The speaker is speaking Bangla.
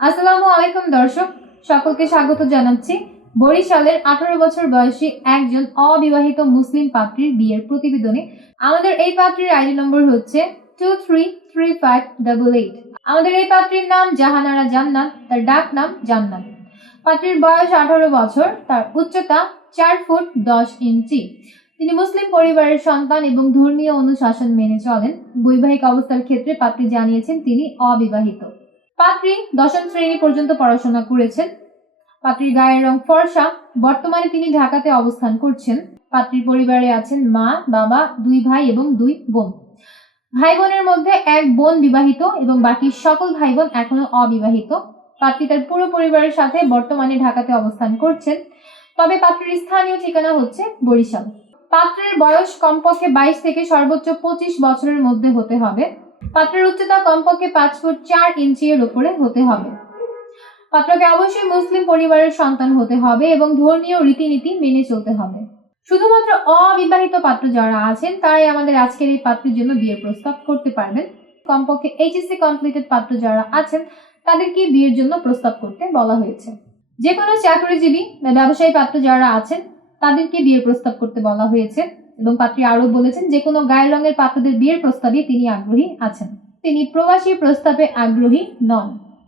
আসসালামু আলাইকুম দর্শক, সকলকে স্বাগত জানাচ্ছি বরিশালের 18 বছর বয়সী একজন অবিবাহিত মুসলিম পাত্রীর বিয়ের প্রতিবেদনে। আমাদের এই পাত্রীর আইডি নম্বর হচ্ছে 233588। আমাদের এই পাত্রীর নাম জাহানারা জান্নাত, তার ডাক নাম জান্নাত। পাত্রীর বয়স 18 বছর, তার উচ্চতা 4 ফুট 10 ইঞ্চি। তিনি মুসলিম পরিবারের সন্তান এবং ধর্মীয় অনুশাসন মেনে চলেন। বৈবাহিক অবস্থার ক্ষেত্রে পাত্রী জানিয়েছেন তিনি অবিবাহিত। পাত্রী 10ম শ্রেণী পর্যন্ত পড়াশোনা করেছেন। পাত্রীর গায়ের রং ফর্সা। বর্তমানে তিনি ঢাকাতে অবস্থান করছেন। পাত্রীর পরিবারে আছেন মা, বাবা, 2 ভাই এবং 2 বোন। ভাই বোনের মধ্যে এক বোন বিবাহিত এবং বাকি সকল ভাই বোন এখনো অবিবাহিত। পাত্রী তার পুরো পরিবারের সাথে বর্তমানে ঢাকাতে অবস্থান করছেন, তবে পাত্রীর স্থানীয় ঠিকানা হচ্ছে বরিশাল। পাত্রের বয়স কমপক্ষে 22 থেকে সর্বোচ্চ 25 বছরের মধ্যে হতে হবে। পাত্রের উচ্চতা কমপক্ষে 5 ফুট 4 ইঞ্চি এর উপরে হতে হবে। পাত্রকে অবশ্যই মুসলিম পরিবারের সন্তান হতে হবে এবং ধর্মীয় রীতিনীতি মেনে চলতে হবে। শুধুমাত্র অবিবাহিত পাত্র যারা আছেন তারাই আমাদের আজকের এই পাত্রের জন্য বিয়ের প্রস্তাব করতে পারবেন। কমপক্ষে এইচএসসি কমপ্লিটেড পাত্র যারা আছেন তাদেরকে বিয়ের জন্য প্রস্তাব করতে বলা হয়েছে। যে কোনো চাকরিজীবী বা ব্যবসায়ী পাত্র যারা আছেন তাদেরকে বিয়ের প্রস্তাব করতে বলা হয়েছে। এবং পাত্রী আরো বলেছেন যে কোনো গায়ের রঙের পাত্রদের বিয়ের প্রস্তাবে তিনি আগ্রহী আছেন। তিনি প্রবাসী প্রস্তাবে আগ্রহী নন।